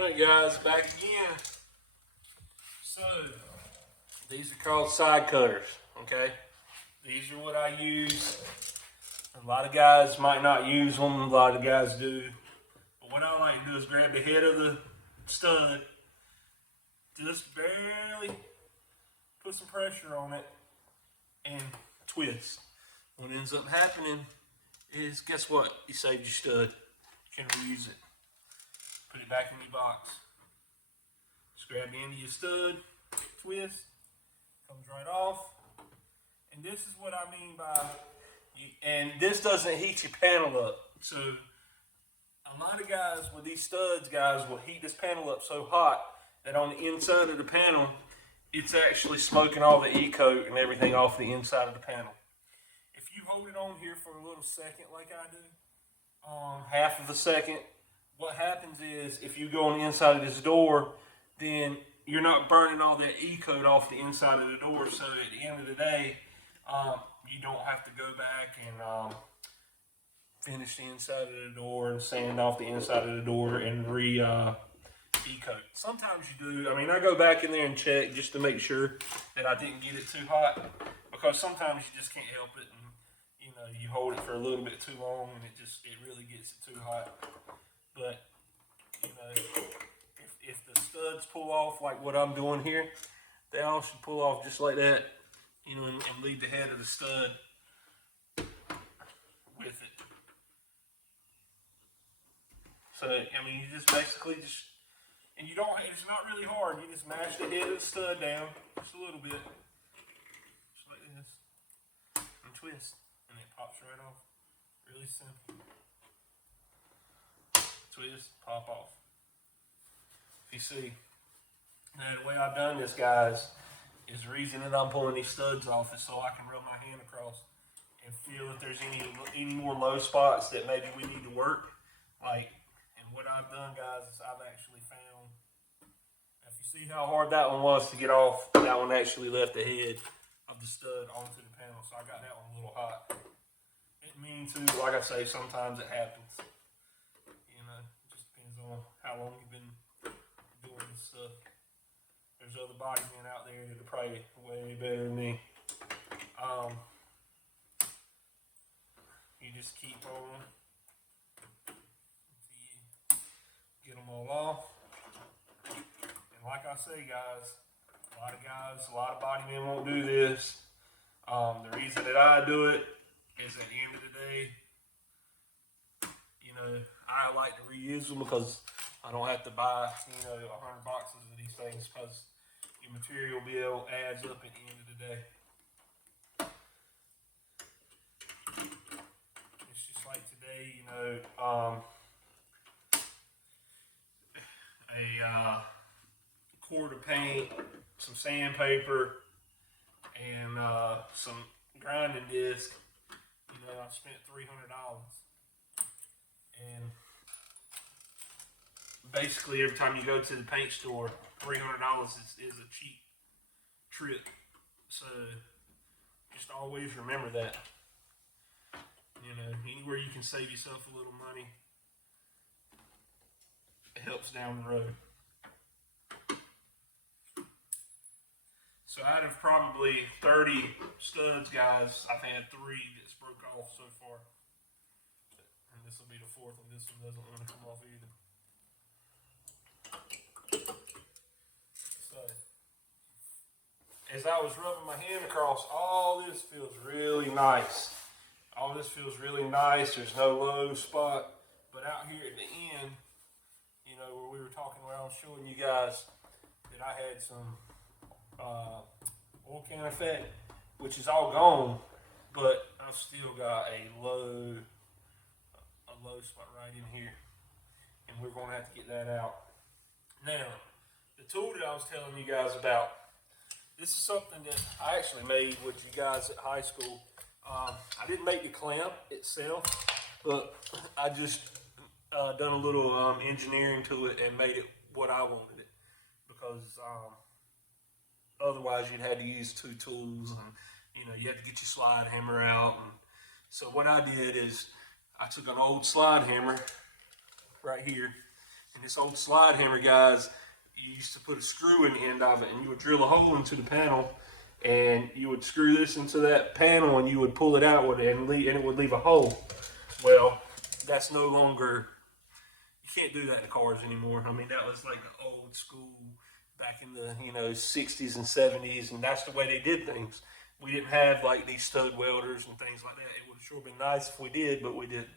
Alright guys, back again. So, these are called side cutters, okay? These are what I use. A lot of guys might not use them, a lot of guys do. But what I like to do is grab the head of the stud, just barely put some pressure on it, and twist. What ends up happening is, guess what? You saved your stud. You can reuse it. Put it back in your box. Just grab the end of your stud, twist, comes right off. And this is what I mean by, and this doesn't heat your panel up. So a lot of guys with these studs, guys, will heat this panel up so hot that on the inside of the panel, it's actually smoking all the E-coat and everything off the inside of the panel. If you hold it on here for a little second like I do, half of a second, what happens is if you go on the inside of this door, then you're not burning all that E-coat off the inside of the door. So at the end of the day, you don't have to go back and finish the inside of the door and sand off the inside of the door and E-coat. Sometimes you do. I mean, I go back in there and check just to make sure that I didn't get it too hot, because sometimes you just can't help it, and you hold it for a little bit too long and it really gets it too hot. But if the studs pull off like what I'm doing here, they all should pull off just like that, and leave the head of the stud with it. So I mean, you just basically and you don't. It's not really hard. You just mash the head of the stud down just a little bit, just like this, and twist, and it pops right off. Really simple. Twist, pop off. If you see, now the way I've done this, guys, is the reason that I'm pulling these studs off is so I can rub my hand across and feel if there's any more low spots that maybe we need to work. And what I've done, guys, is I've actually found, if you see how hard that one was to get off, that one actually left the head of the stud onto the panel. So I got that one a little hot. Didn't mean to, like I say, sometimes it happens. It just depends on how long you've been doing this stuff. There's other body men out there that are probably way better than me. You just keep on until you get them all off. And like I say, guys, a lot of body men won't do this. The reason that I do it is at the end of the day, I like to reuse them because I don't have to buy, 100 boxes of these things, because your material bill adds up at the end of the day. It's just like today, a quart of paint, some sandpaper, and some grinding disc. I spent $300. And basically, every time you go to the paint store, $300 is a cheap trip. So just always remember that. Anywhere you can save yourself a little money, it helps down the road. So out of probably 30 studs, guys, I've had 3 that's broke off so far. And this will be the 4th one. This one doesn't want to come off either. So, as I was rubbing my hand across, all this feels really nice. All this feels really nice. There's no low spot. But out here at the end, where we were talking, where I was showing you guys that I had some oil can effect, which is all gone, but I've still got a low spot right in here, and we're going to have to get that out. Now, the tool that I was telling you guys about, this is something that I actually made with you guys at high school. I didn't make the clamp itself, but I just done a little engineering to it and made it what I wanted it, because otherwise you'd have to use 2 tools, and you have to get your slide hammer out. And so what I did is I took an old slide hammer right here, And this old slide hammer, guys, you used to put a screw in the end of it, and you would drill a hole into the panel, and you would screw this into that panel, and you would pull it out with it, and it would leave a hole. Well, that's no longer, you can't do that in cars anymore. I mean, that was like the old school back in the 60s and 70s, and that's the way they did things. We didn't have like these stud welders and things like that. It would have sure been nice if we did, but we didn't.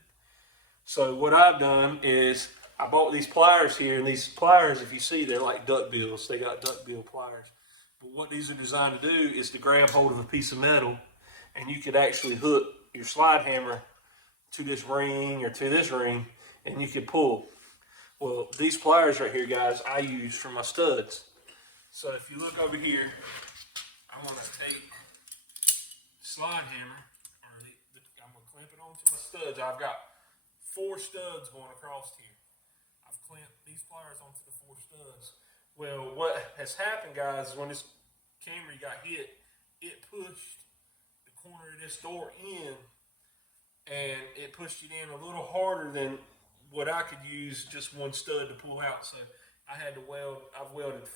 So what I've done is I bought these pliers here, and these pliers, if you see, they're like duck bills. They got duck bill pliers. But what these are designed to do is to grab hold of a piece of metal, and you could actually hook your slide hammer to this ring or to this ring, and you could pull. Well, these pliers right here, guys, I use for my studs. So if you look over here, I'm going to take the slide hammer, or I'm going to clamp it onto my studs. I've got 4 studs going across here. I've clamped these pliers onto the 4 studs. Well, what has happened, guys, is when this Camry got hit, it pushed the corner of this door in, and it pushed it in a little harder than what I could use just one stud to pull out. So I had to I've welded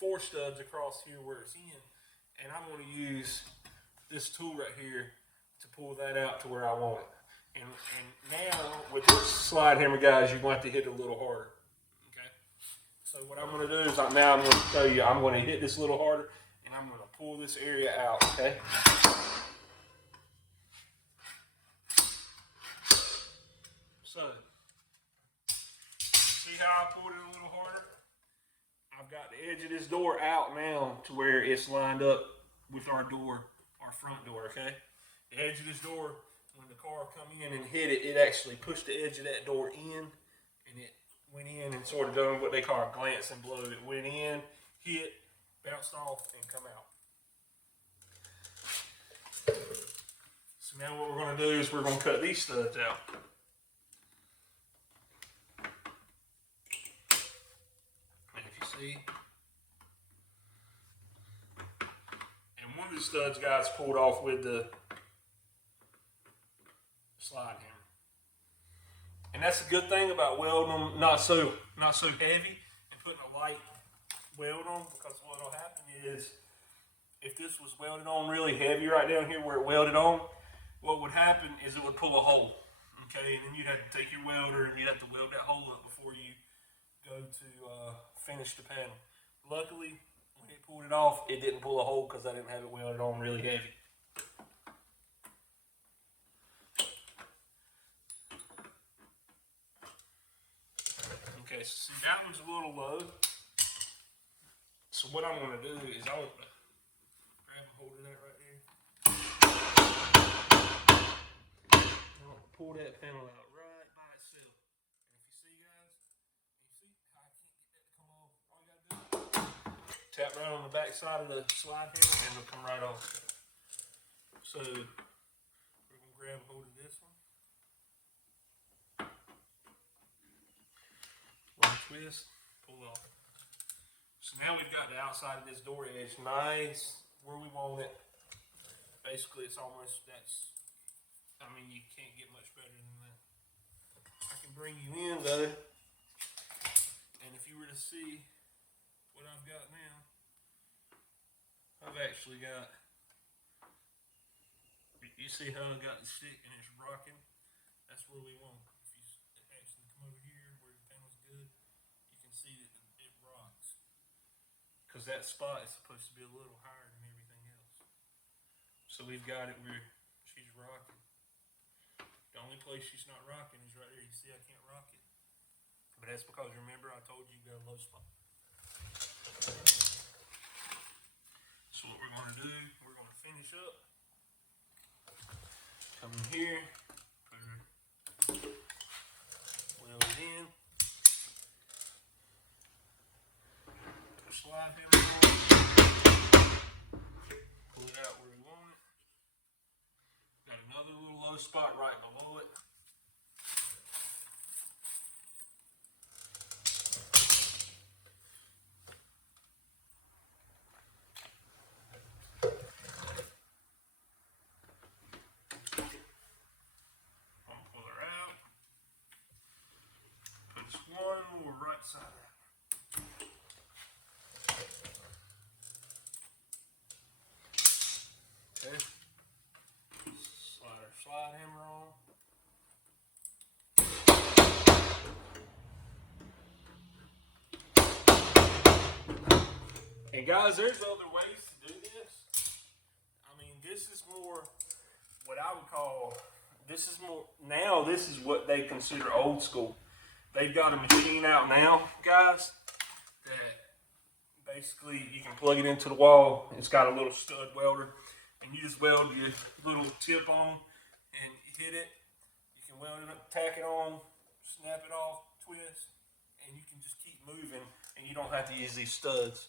4 studs across here where it's in, and I'm going to use this tool right here to pull that out to where I want it. And now with this slide hammer, guys, you're going to have to hit it a little harder. Okay. So what I'm going to do is now I'm going to show you. I'm going to hit this a little harder, and I'm going to pull this area out. Okay. So see how I pulled it a little harder? I've got the edge of this door out now to where it's lined up with our door, our front door. Okay. The edge of this door, when the car come in and hit it, it actually pushed the edge of that door in, and it went in and sort of done what they call a glance and blow. It went in, hit, bounced off, and come out. So now what we're going to do is we're going to cut these studs out. And if you see, and one of the studs, guys, pulled off with the slide hammer. And that's a good thing about welding them not so heavy and putting a light weld on, because what will happen is if this was welded on really heavy right down here where it welded on, what would happen is it would pull a hole. Okay, and then you'd have to take your welder and you'd have to weld that hole up before you go to finish the panel. Luckily, when it pulled it off, it didn't pull a hole because I didn't have it welded on really heavy. Okay, so see, that one's a little low. So what I'm going to do is I want to grab a hold of that right there. I want to pull that panel out right by itself. And if you see, guys, you see how I can't get that to come off? All you got to do is tap right on the back side of the slide hammer and it'll come right off. So we're going to grab a hold of this one. Twist, pull off. So now we've got the outside of this door edge nice where we want it. Basically, it's almost, I mean, you can't get much better than that. I can bring you in though, and if you were to see what I've got now, I've actually got, you see how I got the stick and it's rocking? That's where we want it. If you actually come over here where the panel's good, see that it rocks, because that spot is supposed to be a little higher than everything else. So we've got it where she's rocking. The only place she's not rocking is right there. You see I can't rock it, but that's because, remember, I told you got a low spot. So what we're going to do, we're going to finish up. Come in here, weld it in. Slide hammer on it. Pull it out where we want it. Got another little low spot right below it. I'm gonna pull her out. Put this one more right And guys, there's other ways to do this. I mean, this is more what I would call, this is what they consider old school. They've got a machine out now, guys, that basically you can plug it into the wall. It's got a little stud welder, and you just weld your little tip on and hit it. You can weld it up, tack it on, snap it off, twist, and you can just keep moving, and you don't have to use these studs.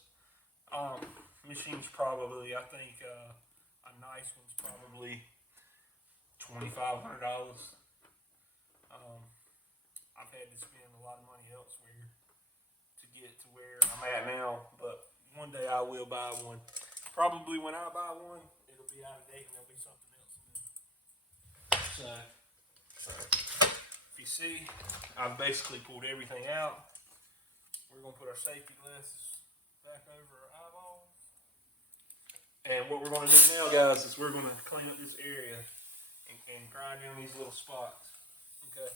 Machine's probably, I think, a nice one's probably $2,500. I've had to spend a lot of money elsewhere to get to where I'm at now, but one day I will buy one. Probably when I buy one, it'll be out of date and there'll be something else in it. So if you see, I've basically pulled everything out. We're gonna put our safety glasses back over our eyeballs. And what we're gonna do now, guys, is we're gonna clean up this area and grind in these little spots. Okay.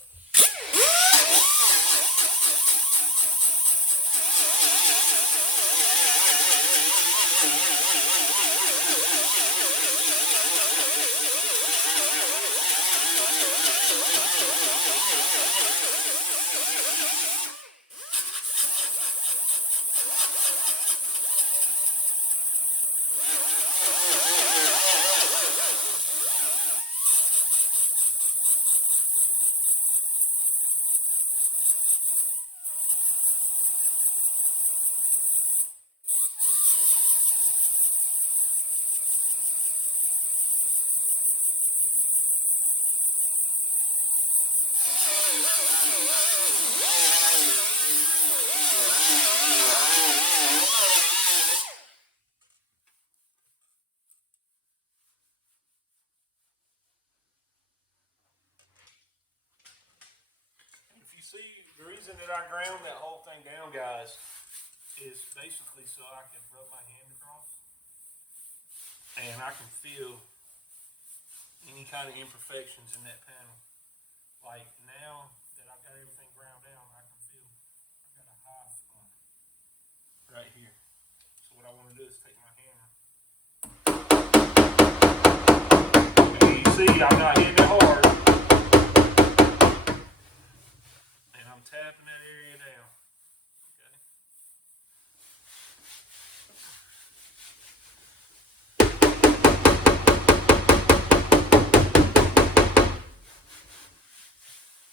See, the reason that I ground that whole thing down, guys, is basically so I can rub my hand across and I can feel any kind of imperfections in that panel. Like now that I've got everything ground down, I can feel I've got a high spot right here. So what I want to do is take my hammer. And you see, I'm not hitting it hard. I'm tapping that area down. Okay.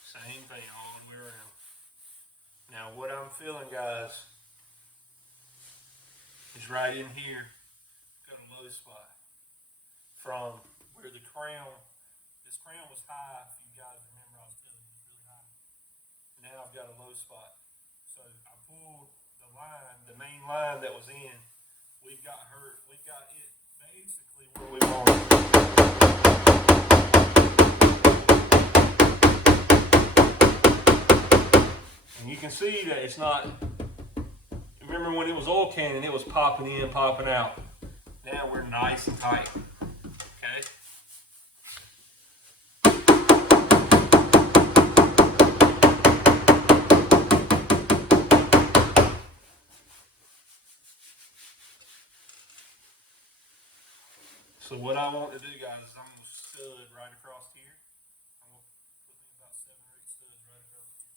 Same thing all the way around. Now what I'm feeling, guys, is right in here. Got a low spot from where the crown. This crown was high. If you guys remember, I was telling you it was really high. Now I've got a low spot. So I pulled the line, the main line that was in. We've got it basically where we want it. And you can see that it's not, remember when it was oil canning, it was popping in, popping out. Now we're nice and tight. Okay? So what I want to do, guys, is I'm going to stud right across here. I'm going to put me about 7 or 8 studs right across here.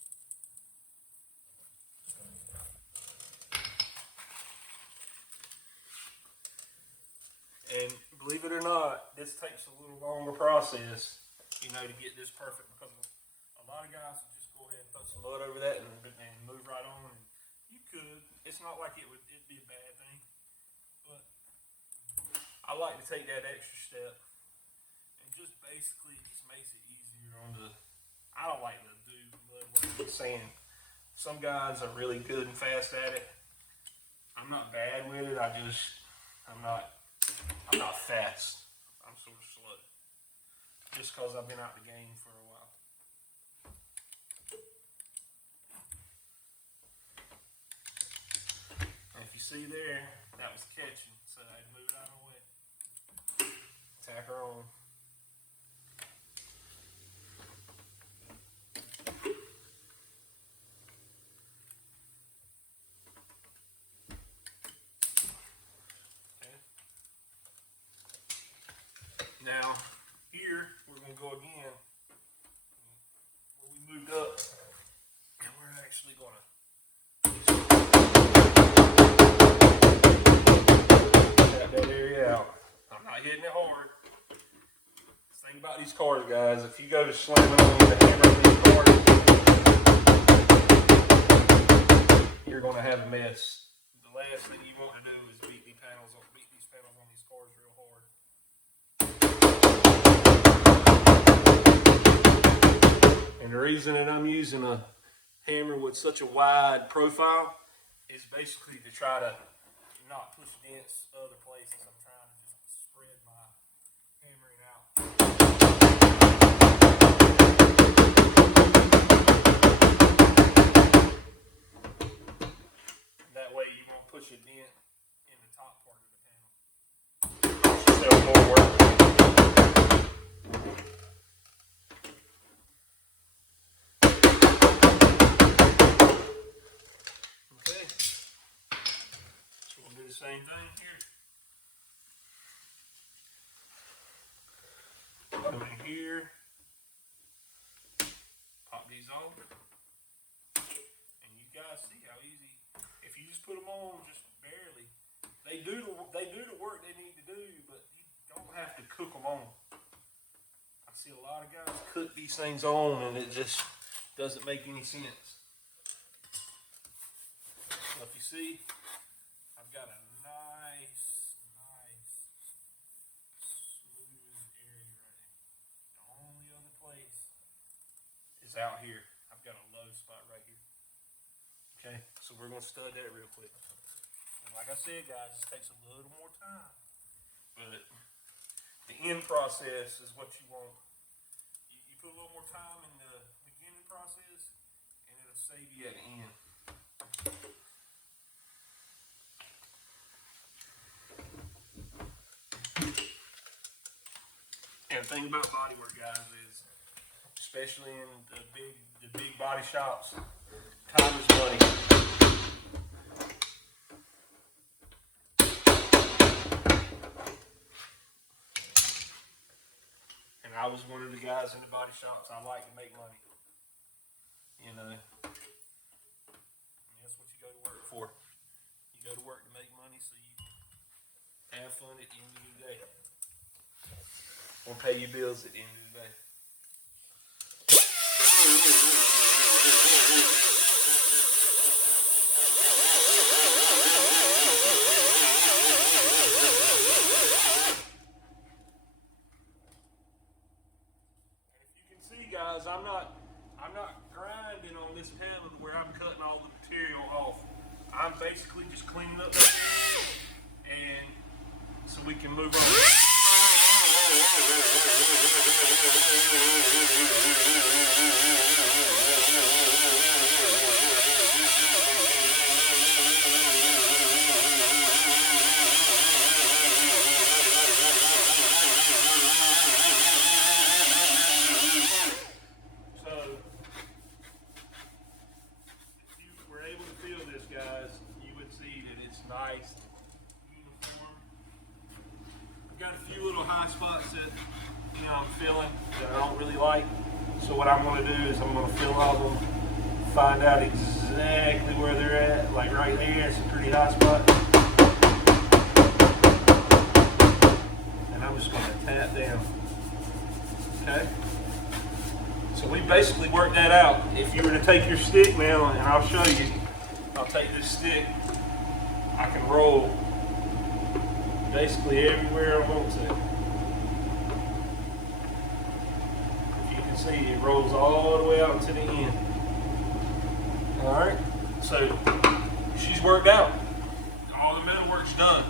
And believe it or not, this takes a little longer process, you know, to get this perfect, because a lot of guys would just go ahead and throw some mud over that and move right on. And you could. It's not like it'd be a bad thing, but I like to take that extra step and just basically it just makes it easier on the. I don't like to do mud work with sand. Some guys are really good and fast at it. I'm not bad with it. I'm not fast. I'm sort of slow. Just because I've been out the game for a while. And if you see there, that was catching, so I had to move it out of the way. Tack her on. Now, here, we're going to go again, where we moved up, and we're actually going to tap that area out. I'm not hitting it hard. The thing about these cars, guys, if you go to slamming on the hammer of these cars, you're going to have a mess. The last thing you want to do is beat these panels on these cars real hard. And the reason that I'm using a hammer with such a wide profile is basically to try to not push dents other places. I'm trying to just spread my hammering out. That way you won't push a dent in the top part of the panel. Still more work. Okay. So we'll do the same thing here. Come in here. Pop these on. And you guys see how easy. If you just put them on just barely, they do the work they need to do, but you don't have to cook them on. I see a lot of guys cook these things on and it just doesn't make any sense. So if you see, I've got a nice smooth area right here. The only other place is out here. I've got a low spot right here. Okay, so we're going to stud that real quick. And like I said, guys, it takes a little more time. But the end process is what you want. You put a little more time in the beginning process, and it'll save you at the end. And the thing about bodywork, guys, is especially in the big body shops, time is money. And I was one of the guys in the body shops. I like to make money. You know, and that's what you go to work for. You go to work to make money so you can have fun at the end of the day. Or pay your bills at the end of the day. Guys, I'm not grinding on this panel where I'm cutting all the material off. I'm basically just cleaning up the and so we can move on. Nice, uniform. I've got a few little high spots that I'm feeling that I don't really like. So what I'm going to do is I'm going to fill all of them, find out exactly where they're at. Like right there, it's a pretty high spot. And I'm just going to tap down. Okay. So we basically worked that out. If you were to take your stick now, and I'll show you, I'll take this stick. I can roll basically everywhere I want to. You can see it rolls all the way out to the end. Alright, so she's worked out. All the metal work's done.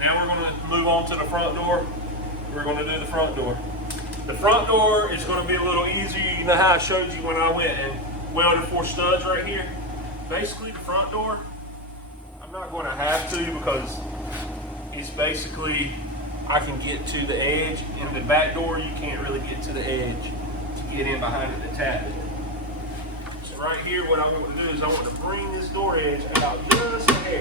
Now we're going to move on to the front door. We're going to do the front door. The front door is going to be a little easier. You know how I showed you when I went and welded 4 studs right here? Basically the front door, I'm not going to have to because it's basically, I can get to the edge. In the back door, you can't really get to the edge to get in behind it to tap it. So right here, what I want to do is I want to bring this door edge out just a hair.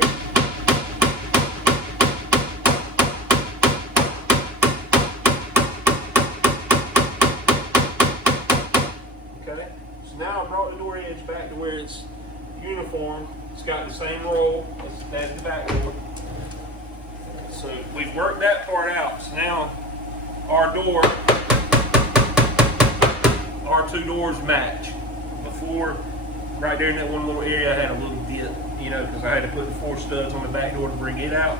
back to where it's uniform. It's got the same roll as the back door. So we've worked that part out. So now our two doors match. Before, right there in that one little area, I had a little dip, you know, because I had to put the 4 studs on the back door to bring it out.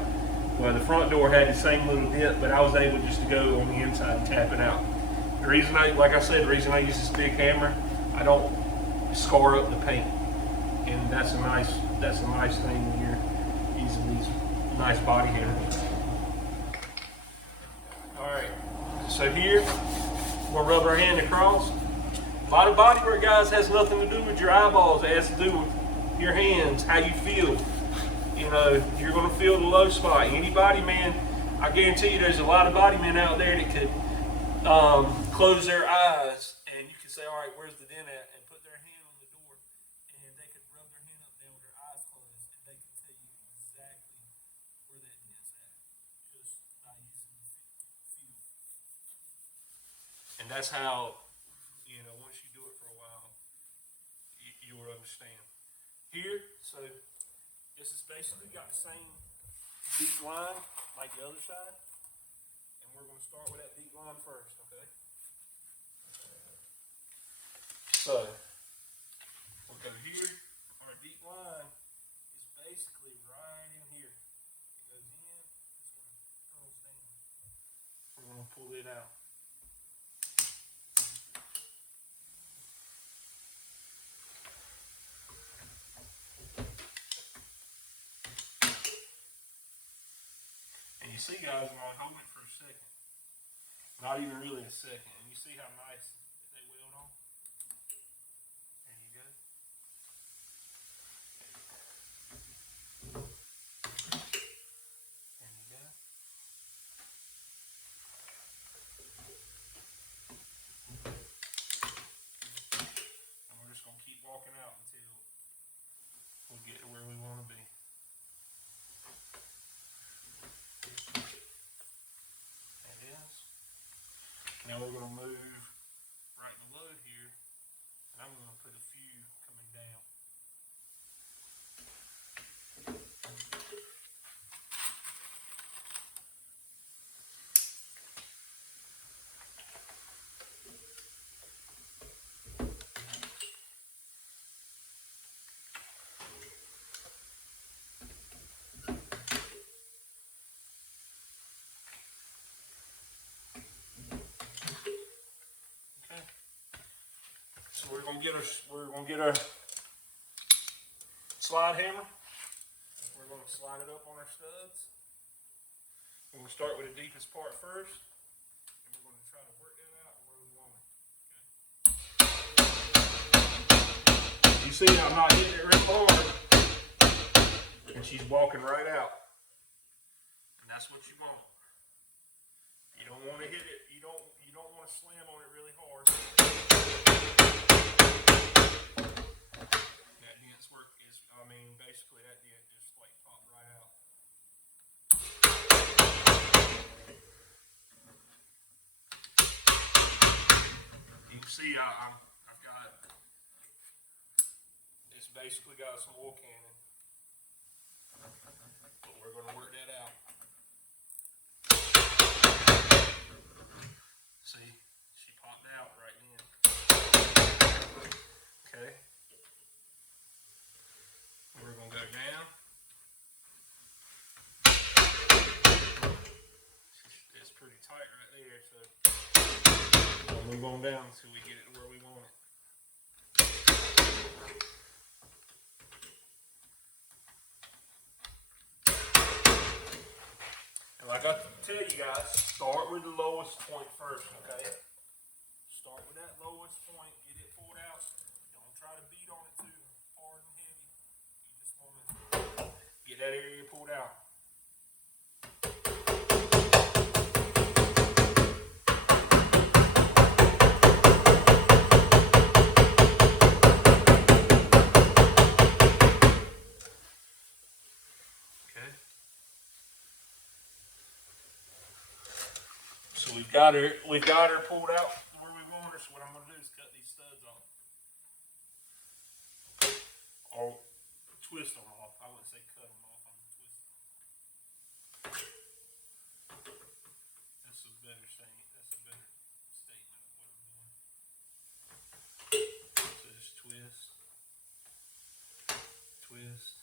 Well, the front door had the same little dip, but I was able just to go on the inside and tap it out. The reason like I said, the reason I use this big hammer, I don't scar up the paint, and that's a nice thing when you're using these nice body hammers. All right, so here we'll rub our hand across. A lot of bodywork, guys, has nothing to do with your eyeballs. It has to do with your hands, how you feel. You know, you're going to feel the low spot. Any body man, I guarantee you there's a lot of body men out there that could close their eyes and you could say, all right, where's the dent at? And put their hand on the door and they could rub their hand up there with their eyes closed and they could tell you exactly where that dent's at just by using the feel. And that's how, you know, once you do it for a while, you will understand. Here, so this is basically got the same deep line like the other side. And we're going to start with that deep line first, okay? So, we'll go here. Our deep line is basically right in here. It goes in, it's going to curls down. We're going to pull it out. And you see, guys, when I hold it for a second, not even really a second, and you see how nice they weld on? There you go. There you go. And we're just going to keep walking out until we get to where we want to be. Now we're going to move right below here, and I'm going to put a few coming down. So we're gonna get our slide hammer. We're gonna slide it up on our studs. We're gonna start with the deepest part first, and we're gonna try to work that out where we want it. Okay. You see, I'm not hitting it real hard, and she's walking right out. And that's what you want. You don't want to hit it. You don't want to slam on it really hard. Basically that dent just like popped right out. You can see I've got, it's basically got some oil cannon, but we're going to work that out. See, she popped out right then. Okay. We're going to go down. It's pretty tight right there, so we'll move on down until we get it to where we want it. And like I tell you guys, start with the lowest point first, okay? Start with that lowest point, get it pulled out. Don't try to beat on it too hard and heavy. You just want to get that area pulled out. Okay. So we've got her pulled out where we want her. So what I'm going to do is cut these studs off. twist them off. I wouldn't say cut them off. I'm gonna twist them off. That's a better saying. That's a better statement of what I'm doing. So just twist, twist.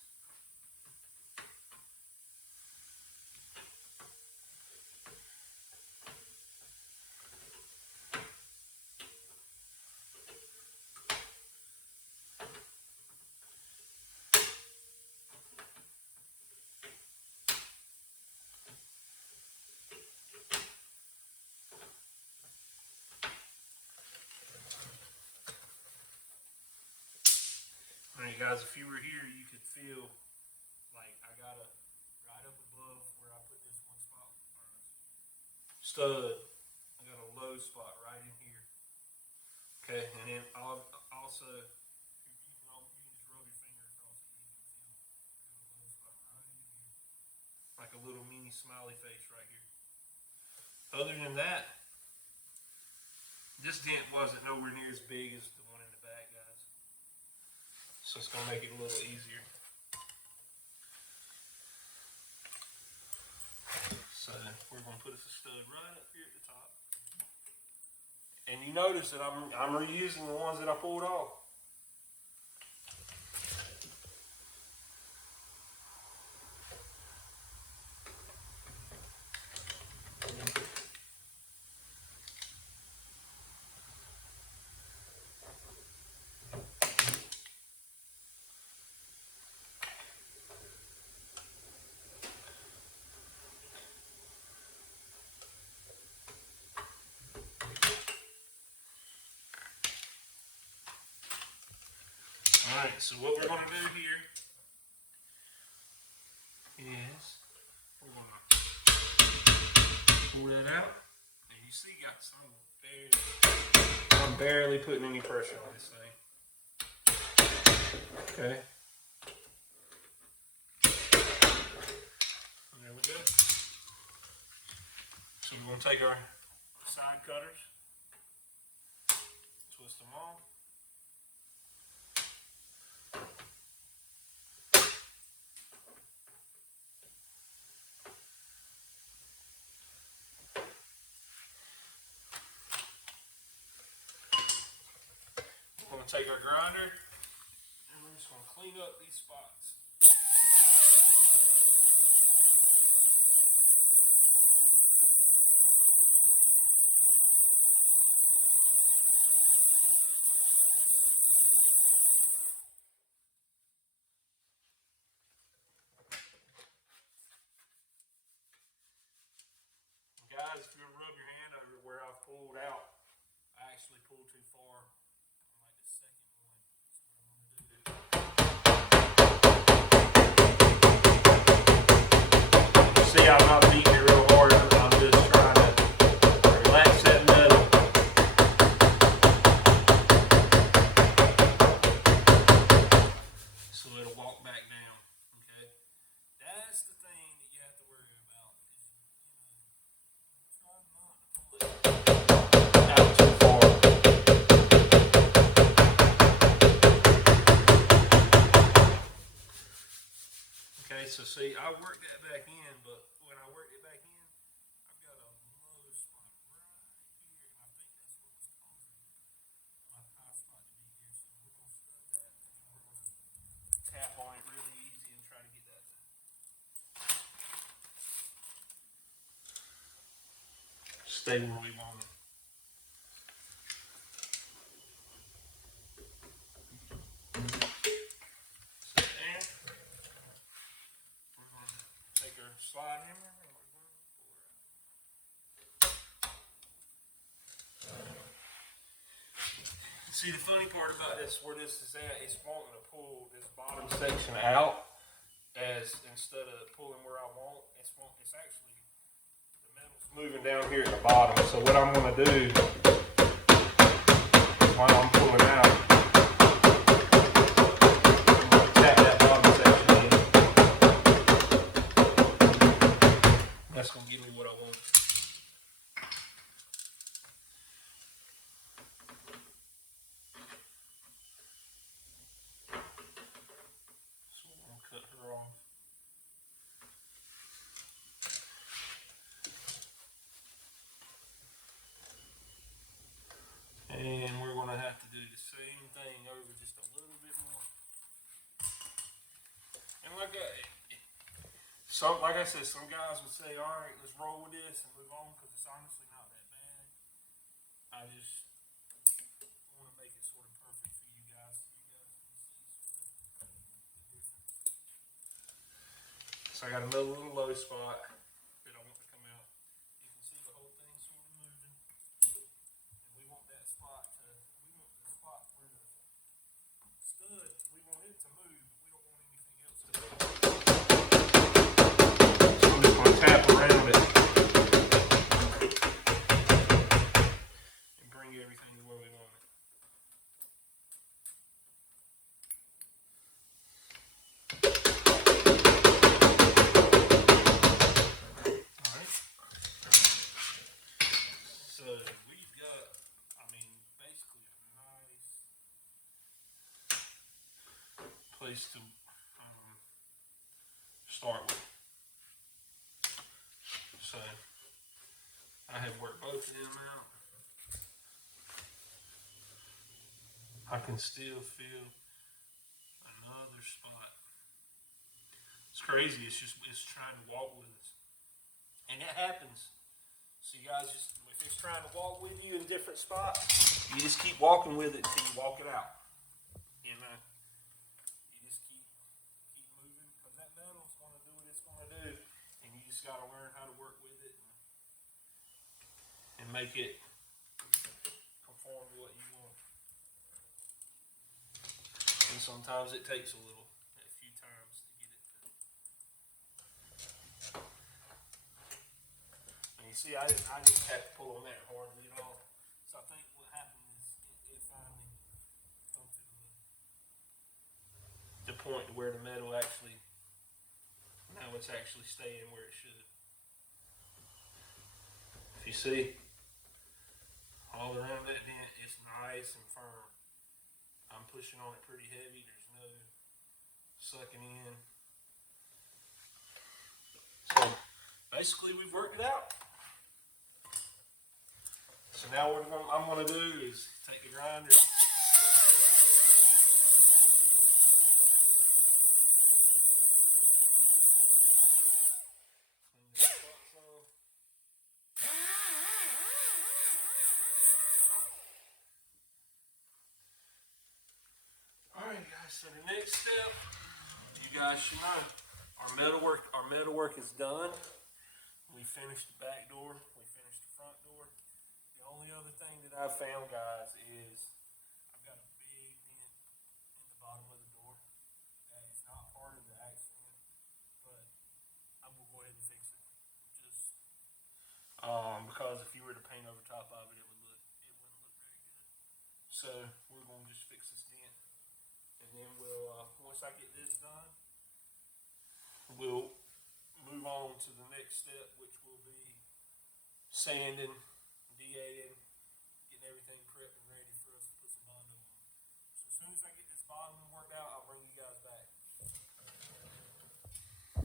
Alright guys, if you were here, you could feel like I got a right up above where I put this one spot stud. I got a low spot right in here. Okay, and then I'll also you can just rub your finger across it. You can feel I got a low spot right in here, like a little mini smiley face right here. Other than that, this dent wasn't nowhere near as big as the one in the back, guys. So it's gonna make it a little easier. So we're gonna put us a stud right up here at the top. And you notice that I'm reusing the ones that I pulled off. Alright, so what we're going to do here is we're going to pull that out. And you see, guys, I'm barely putting any pressure on this thing. Okay. There we go. So we're going to take our side cutters, twist them off. We're going to take our grinder and we're just going to clean up these spots. Guys, if you rub your hand over where I've pulled out, I actually pulled too far on like the second one. So what I'm going to do. See, I'm not beating it real hard. I'm just trying to relax that metal. So it'll walk back down. Okay? That's the thing that you have to worry about. Out too far. Okay, so see, I worked that back in, but when I worked it back in, I've got a low spot right here, and I think that's what was causing my high spot to be here. So we're going to scrub that, and then we're going to tap on it really easy and try to get that to stay where we want it. Slide hammer. See, the funny part about this, where this is at, it's wanting to pull this bottom section out as instead of pulling where I want. It's actually the metal's moving down here at the bottom. So what I'm going to do while I'm pulling out, tap that bottom section in. That's going to give me what I want. So some, like I said, some guys would say, all right, let's roll with this and move on because it's honestly not that bad. I just want to make it sort of perfect for you guys so you guys can see sort of the difference. So I got another little low spot that I want to come out. You can see the whole thing sort of moving. And we want that spot to, we want the spot where the stud, we want it to move, but we don't want anything else to move. So I'm just going to tap around it and bring everything to where we want it. Alright. So we've got, I mean, basically a nice place to start with. So I have worked both of them out. I can still feel another spot. It's crazy. It's trying to walk with us, and it happens. So you guys just, if it's trying to walk with you in different spots, you just keep walking with it until you walk it out. You know, you just keep moving because that metal's going to do what it's going to do, and you just got to learn how to work with it and make it conform to what you want. And sometimes it takes a few times to get it to. And you see, I didn't have to pull on that hardly at all. So I think what happened is it finally come to the point where the metal actually, now it's actually staying where it should. If you see, all around that dent, it's nice and firm. I'm pushing on it pretty heavy. There's no sucking in. So basically we've worked it out. So now what I'm going to do is take the grinder. Clean the spots off. Alright guys, so the next step, you guys should know, our metal work is done. We finished the back door, we finished the front door. The only other thing that I've found, guys, is I've got a big dent in the bottom of the door. That is not part of the accident, but I'm gonna go ahead and fix it. Just because if you were to paint over top of it, it wouldn't look very good. So we're gonna just fix this dent. And then we'll, once I get this done, we'll move on to the next step, which will be sanding, DAing, getting everything prepped and ready for us to put some Bondo on. So as soon as I get